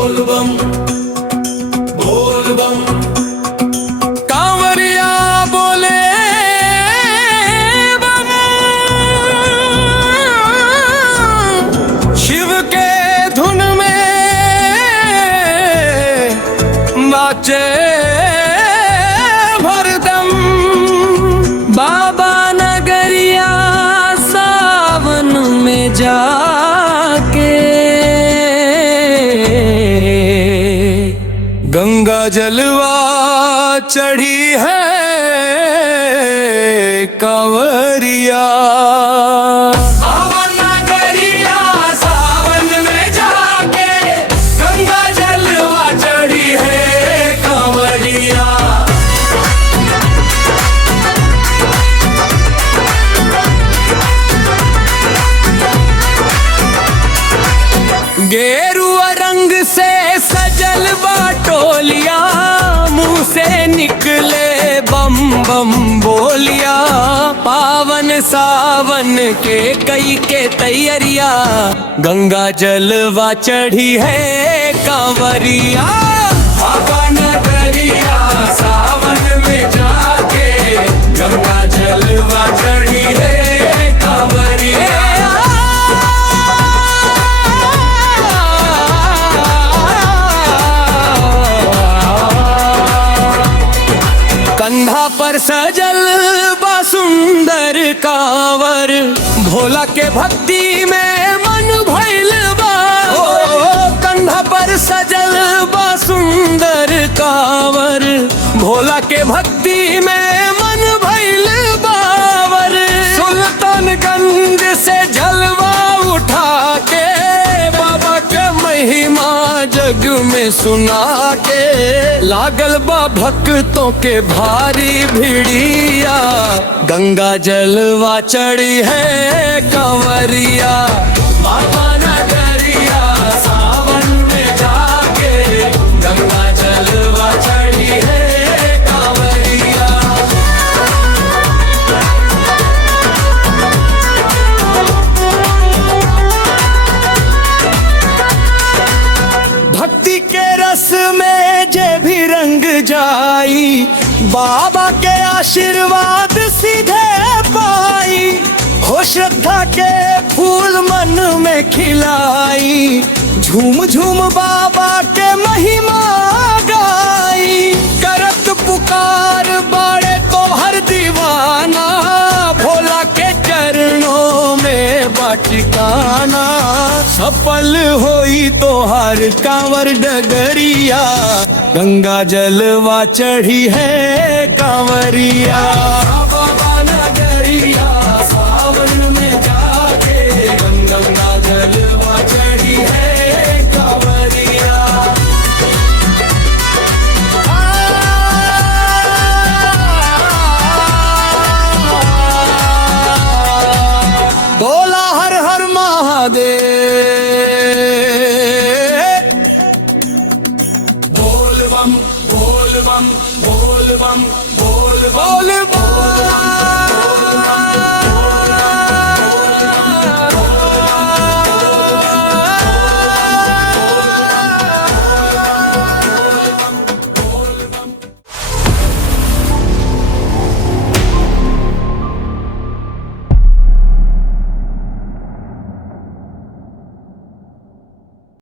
बोल बम बोल बम। कांवरिया बोले बम, शिव के धुन में नाचे भरदम। बाबा नगरिया सावन में जाके गंगा जलवा चढ़ी है कांवरिया। बाबा नगरिया सावन में जाके गंगा जलवा चढ़ी है कांवरिया। गेरुआ रंग से सजल बाटोलिया, मुंह से निकले बम बम बोलिया। पावन सावन के कई के तैयारिया, गंगा जलवा चढ़ी है कांवरिया। बाबा नगरिया सावन में जाके गंगा जलवा चढ़ी है कांवरिया। कंधा पर सजल बा सुंदर कांवर, भोला के भक्ति में मन भइल बा। कंधा पर सजल बा सुंदर कांवर, भोला के भक्ति में मन भइल बावर। सुल्तानगंज से जलवा उठा के बाबा के महिमा जग में सुना के, लागल बा भक्तों के भारी भिड़िया। गंगा जलवा चढ़ी है कांवरिया। बाबा नगरिया सावन में जाके गंगा जलवा चढ़ी है कांवरिया। भक्ति के रस में जे भी रंग जाई, बाबा के आशीर्वाद सीधे पाई। हो श्रद्धा के फूल मन में खिलाई, झूम झूम बाबा के महिमा गाई। करत पुकार बाड़े तो हर दीवाना, भोला के चरणों में बाटिकाना। सफल होई तो हर कांवर डगरिया, गंगा जलवा चढ़ी है कांवरिया।